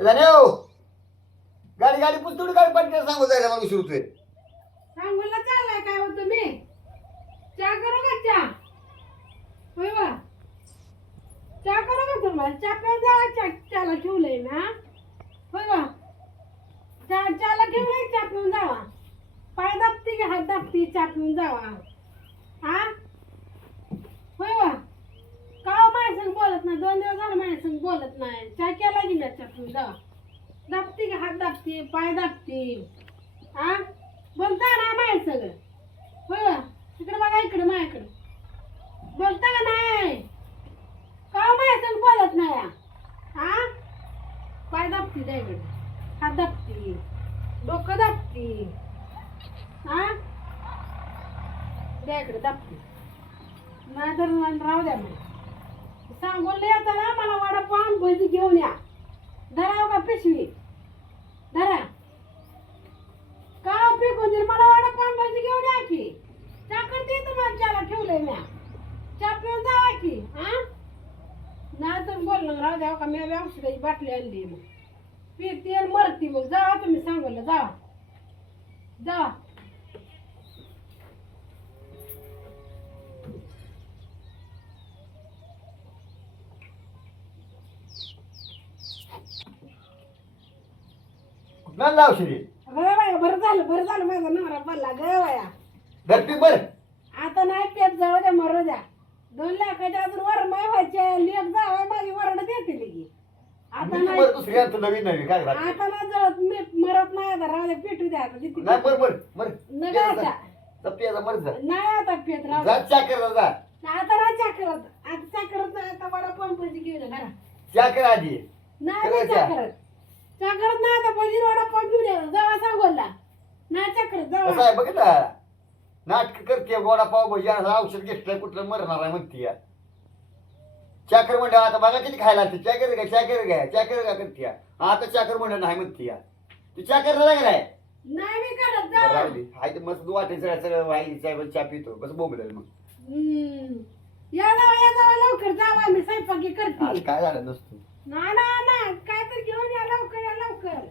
जाणे हो. गाडी गाडी पुस्तुडी गाडी पटकन सांगू जायला मला उशीर होतोय सांगोला चाललाय काय होतं मी? चहा करू का चहा? होय बा. चहा करू का तुम्हाला चहा पिऊन जा चहा चहाला ठेवलंय ना होय बा. चहा चहाला ठेवलंय चहा पिऊन जावा. पाय दाबती की हात दाबती चहा पिऊन जावा हा होय बा का हो माझ्या संग बोलत नाही दोन दिवस झालं माझ्या संग बोलत नाही चहा केला की मी चहा पिऊन जावा दाबती का? हात दाबती? पाय दाबती? हा बोलता ना माय सगळं? हो? तिकडे बघा इकडे माझ्याकडे. बोलता का नाही? हो? का माय सगळं बोलत नाही? या? हा पाय दाबती द्या इकडे. हात दाबती. डोकं दाबती. हा द्या इकडे दाबती. नाही तर राहू द्या मग. आता ना मला वडापाव आणि भजी घेऊन या. धरा हो का पिशवी. धरा. का फेकून देईल मला वडापाव आणि भजी घेऊन या की. चहा करते तुम्हाला चहाला ठेवलंय म्या. चहा पिऊन जावा की हा? नाही तर बोलणं राहू द्याव हो का मी औषधाची बाटली आणली मग. पिते आणि मरती मग जावा तुम्ही सांगलं जावा. जावा. कुठं लाव औषधी अगं बाया बरं झालं बरं झालं माझा नवरा बोलला ग बाया. धरती बर. आता नाही पेट जाऊ द्या मरू द्या. दोन लाखाच्या अजून वर माय व्हायचे लेख जावा माझी वरड देते की आता मी नाही तुम्हाला दुसरी आणतो नवीन नवीन काय घरात आता नाही जळत मी मरत नाही आता राहू द्या पेटू द्या आता किती नाही बर बर बर नका आता. सप्पियाचा मर जा. नाही आता पेट राहू जा द्या. जा. आता नाही चा करत आता चा करत नाही आता वडा पंपाची घेऊन घरा चाकर आधी. नाही नाही करायचा. करत. चा करत नाही आता पहिली वडा पंप घेऊन ये. जावा सांगोला नाही करत कसं जावा आहे बघ ना नाटक करते वडापाव भजी असं औषध घेतलं कुठलं मरणार आहे म्हणते या. चाकर म्हणलं आता बघा किती खायला लागते चाकर घ्या चाकर घ्या चाकर घ्या करते आता चाकर म्हणलं नाही म्हणते या. तू चाकर नाही काय नाही? मी करत जावा. हाय मस्त वाटेल सगळं सगळं वाईचा चहा पितो. बस बोंबलेल मग. हम्म. या जावा या जावा लवकर जावा. मी स्वयंपाकी करते. आज काय झालं नसतं? ना ना ना. काय तर घेऊन या लवकर या लवकर.